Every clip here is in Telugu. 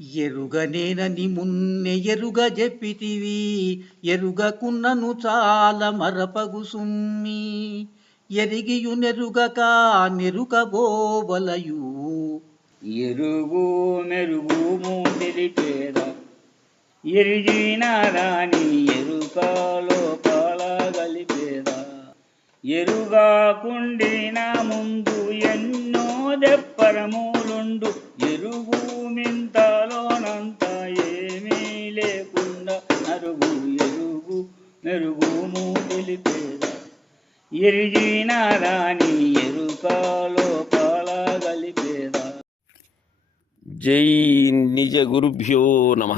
ఎరుగనేనని మున్నె ఎరుగ జెప్పితివి ఎరుగకున్నను చాల మరపగు సుమ్మి. ఎరిగియు నెరుగక నెరుకబోవలయు ఎరుగు మెరుగు మూడిలిపేద ఎరిగిన రాని ఎరుకలో పాలగలిపేద ఎరుగాకుండిన ముందు ఎన్నో దెప్పరములుండు ఎరుగు మింతా ఎరిగిన ఎరుకలో జై నిజ గురుభ్యో నమ.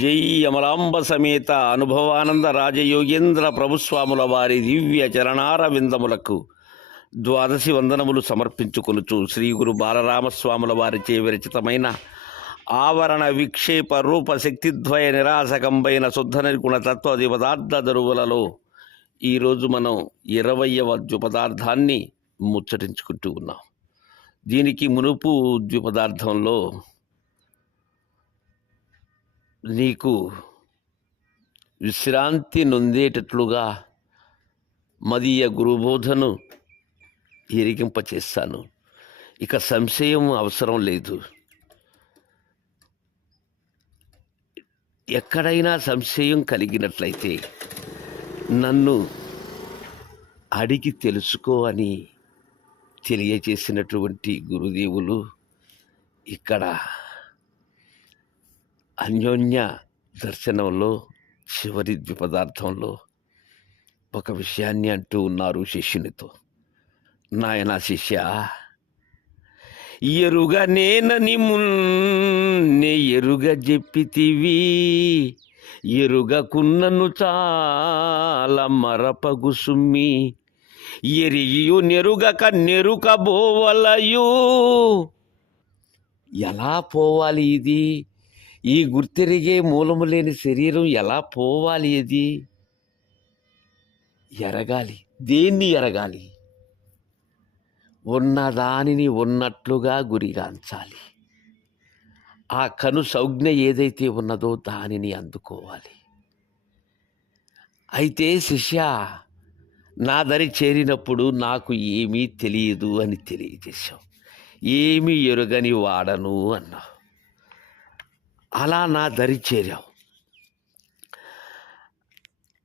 జై అమలాంబ సమేత అనుభవానంద రాజయోగేంద్ర ప్రభుస్వాముల వారి దివ్య చరణార విందములకు ద్వాదశి వందనములు సమర్పించుకొనుచు శ్రీ గురు బాలరామస్వాముల వారిచే విరచితమైన ఆవరణ విక్షేప రూప శక్తిద్వయ నిరాశకంబైన శుద్ధ నిర్గుణ తత్వ పదార్థ దరువులలో ఈరోజు మనం ఇరవయవ ద్విపదార్థాన్ని ముచ్చటించుకుంటూ ఉన్నాం. దీనికి మునుపు ద్విపదార్థంలో నీకు విశ్రాంతి నొందేటట్లుగా మదీయ గురుబోధను ఎరిగింపచేస్తాను ఇక సంశయం అవసరం లేదు. ఎక్కడైనా సంశయం కలిగినట్లయితే నన్ను అడిగి తెలుసుకో అని తెలియచేసినటువంటి గురుదేవులు ఇక్కడ అన్యోన్య దర్శనంలో చివరి ద్విపదార్థంలో ఒక విషయాన్ని అంటూ ఉన్నారు శిష్యునితో. నాయన శిష్య ఎరుగ నేనని మున్నే ఎరుగ చెప్పితివి ఎరుగకున్నను చాలా మరపగు సుమ్మి. ఎరియు నెరుగక నెరుక బోవలయు. ఎలా పోవాలి ఇది? ఈ గుర్తెరిగే మూలము లేని శరీరం ఎలా పోవాలి ఇది? ఎరగాలి. దేన్ని ఎరగాలి? ఉన్నదానిని ఉన్నట్లుగా గురిగాంచాలి ఆ కను సంజ్ఞ ఏదైతే ఉన్నదో దానిని అందుకోవాలి. అయితే శిష్య నా దరి చేరినప్పుడు నాకు ఏమీ తెలియదు అని తెలియజేశావు. ఏమీ ఎరుగని వాడను అన్నావు. అలా నా దరి చేరావు.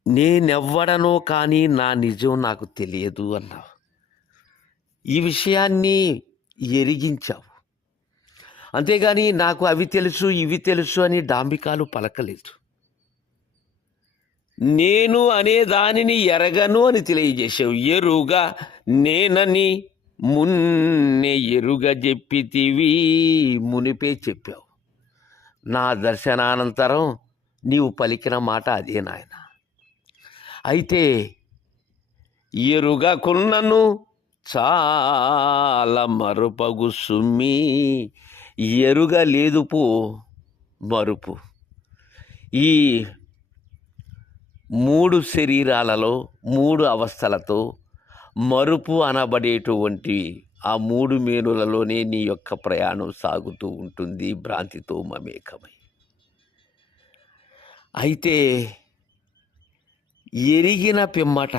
నేనెవ్వడనో కానీ నా నిజం నాకు తెలియదు అన్నావు. ఈ విషయాన్ని ఎరిగించావు. అంతేగాని నాకు అవి తెలుసు ఇవి తెలుసు అని డాంబికాలు పలకలేదు. నేను అనే దానిని ఎరగను అని తెలియజేశావు. ఎరుగా నేనని మున్నే ఎరుగ చెప్పితివి మునిపే చెప్పావు. నా దర్శనానంతరం నీవు పలికిన మాట అదే నాయన. అయితే ఎరుగకున్నను చాలా మరుపగు సుమ్మి ఎరుగ లేదుపు మరుపు. ఈ మూడు శరీరాలలో మూడు అవస్థలతో మరుపు అనబడేటువంటి ఆ మూడు మేనులలోనే నీ యొక్క ప్రయాణం సాగుతూ ఉంటుంది భ్రాంతితో మమేకమై. అయితే ఎరిగిన పిమ్మట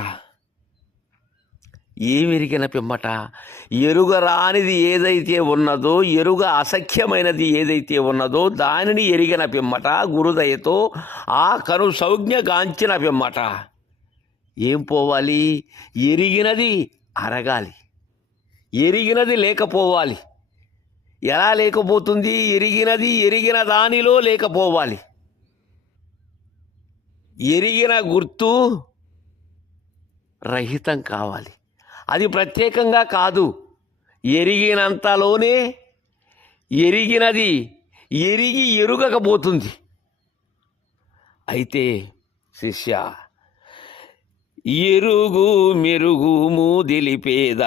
ఏమెరిగిన పిమ్మట ఎరుగరానిది ఏదైతే ఉన్నదో ఎరుగ అసఖ్యమైనది ఏదైతే ఉన్నదో దానిని ఎరిగిన పిమ్మట గురుదయతో ఆ కను సంజ్ఞగాంచిన పిమ్మట ఏం పోవాలి? ఎరిగినది అరగాలి. ఎరిగినది లేకపోవాలి. ఎలా లేకపోతుంది? ఎరిగినది ఎరిగిన దానిలో లేకపోవాలి. ఎరిగిన గుర్తు రహితం కావాలి. అది ప్రత్యేకంగా కాదు. ఎరిగినంతలోనే ఎరిగినది ఎరిగి ఎరుగకపోతుంది. అయితే శిష్య ఎరుగు మెరుగు మూదిలిపేద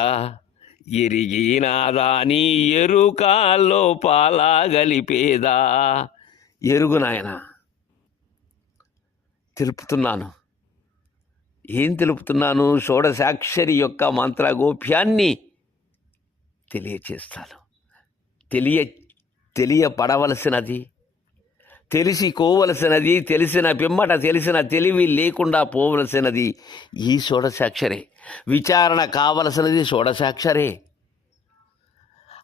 ఎరిగినాదాని ఎరుకాల్లో పాలాగలిపేదా ఎరుగు నాయన తెలుపుతున్నాను. ఏం తెలుపుతున్నాను? షోడశాక్షరి యొక్క మంత్రగోప్యాన్ని తెలియచేస్తాను. తెలియ తెలియపడవలసినది తెలిసి కోవలసినది తెలిసిన పిమ్మట తెలిసిన తెలివి లేకుండా పోవలసినది ఈ షోడశాక్షరే. విచారణ కావలసినది షోడశాక్షరే.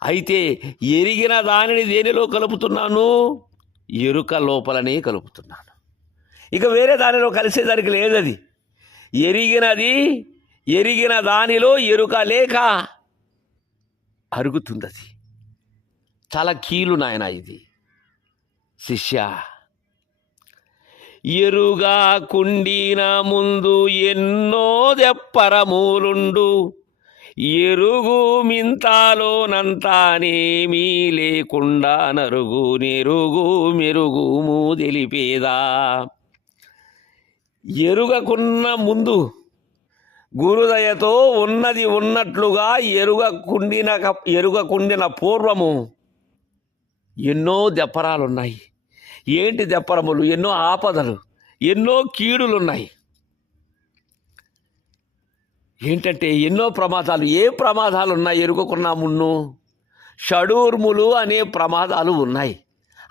అయితే ఎరిగిన దానిని దేనిలో కలుపుతున్నాను? ఎరుక లోపలనే కలుపుతున్నాను. ఇక వేరే దానిలో కలిసేదానికి లేదది. ఎరిగినది ఎరిగిన దానిలో ఎరుక లేక అరుగుతుందది. చాలా కీలు నాయన ఇది. శిష్య ఎరుగా కుండిన ముందు ఎన్నో దెప్పరమూలుండు ఎరుగు మింతాలోనంతానేమీ లేకుండా నరుగు నెరుగు మెరుగు తెలిపేదా ఎరుగకున్న ముందు గురుదయతో ఉన్నది ఉన్నట్లుగా ఎరుగ కుండిన ఎరుగ కుండిన పూర్వము ఎన్నో దెప్పరాలున్నాయి ఏంటి దెప్పరములు ఎన్నో ఆపదలు ఎన్నో కీడులున్నాయి. ఏంటంటే ఎన్నో ప్రమాదాలు ఏ ప్రమాదాలు ఉన్నాయి ఎరుగకున్నా మున్ను షడూర్ములు అనే ప్రమాదాలు ఉన్నాయి.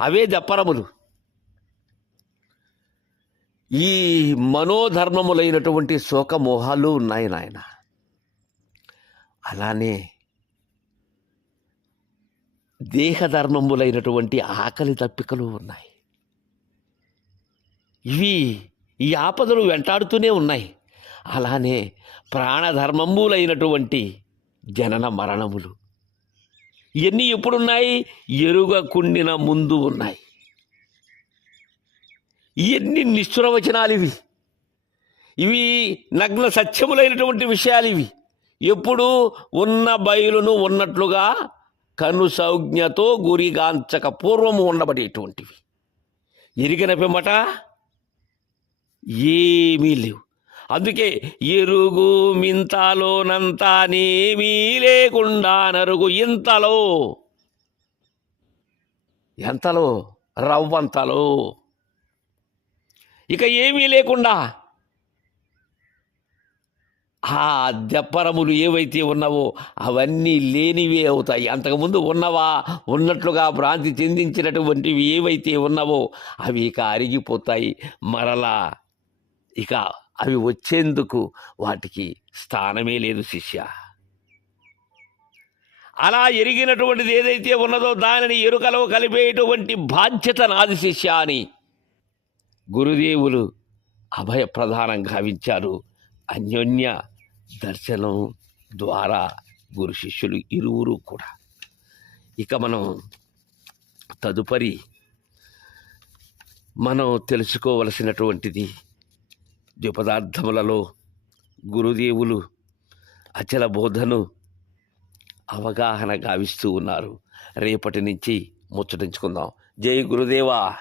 అవే దెప్పరములు ఈ మనోధర్మములైనటువంటి శోకమోహాలు ఉన్నాయి నాయన. అలానే దేహధర్మములైనటువంటి ఆకలి తప్పికలు ఉన్నాయి. ఇవి ఈ ఆపదలు వెంటాడుతూనే ఉన్నాయి. అలానే ప్రాణధర్మములైనటువంటి జనన మరణములు. ఇవన్నీ ఎప్పుడున్నాయి ఎరుగ కుండిన ముందు ఉన్నాయి. ఇవన్నీ నిష్ఠురవచనాలు ఇవి? ఇవి నగ్న సత్యములైనటువంటి విషయాలు ఇవి. ఎప్పుడు ఉన్న బయలును ఉన్నట్లుగా కను సౌజ్ఞతో గురిగాంచక పూర్వము ఉండబడేటువంటివి. ఎరిగిన పిమ్మట ఏమీ లేవు. అందుకే ఎరుగు మింతలోనంతానేమీ లేకుండా నరుగు ఇంతలో. ఎంతలో? రవ్వంతలో. ఇక ఏమీ లేకుండా ఆ దెప్పరములు ఏవైతే ఉన్నావో అవన్నీ లేనివే అవుతాయి. అంతకుముందు ఉన్నవా ఉన్నట్లుగా భ్రాంతి చెందించినటువంటివి ఏవైతే ఉన్నావో అవి ఇక అరిగిపోతాయి. మరలా ఇక అవి వచ్చేందుకు వాటికి స్థానమే లేదు శిష్య. అలా ఎరిగినటువంటిది ఏదైతే ఉన్నదో దానిని ఎరుకలో కలిపేటువంటి బాధ్యత నాది శిష్య అని గురుదేవులు అభయ ప్రధానం గావించారు. అన్యోన్య దర్శనం ద్వారా గురు శిష్యులు ఇరువురు కూడా. ఇక మనం తదుపరి మనం తెలుసుకోవలసినటువంటిది ద్విపదార్థములలో గురుదేవులు అచల బోధను అవగాహన గావిస్తూ ఉన్నారు. రేపటి నుంచి ముచ్చటించుకుందాం. జై గురుదేవా!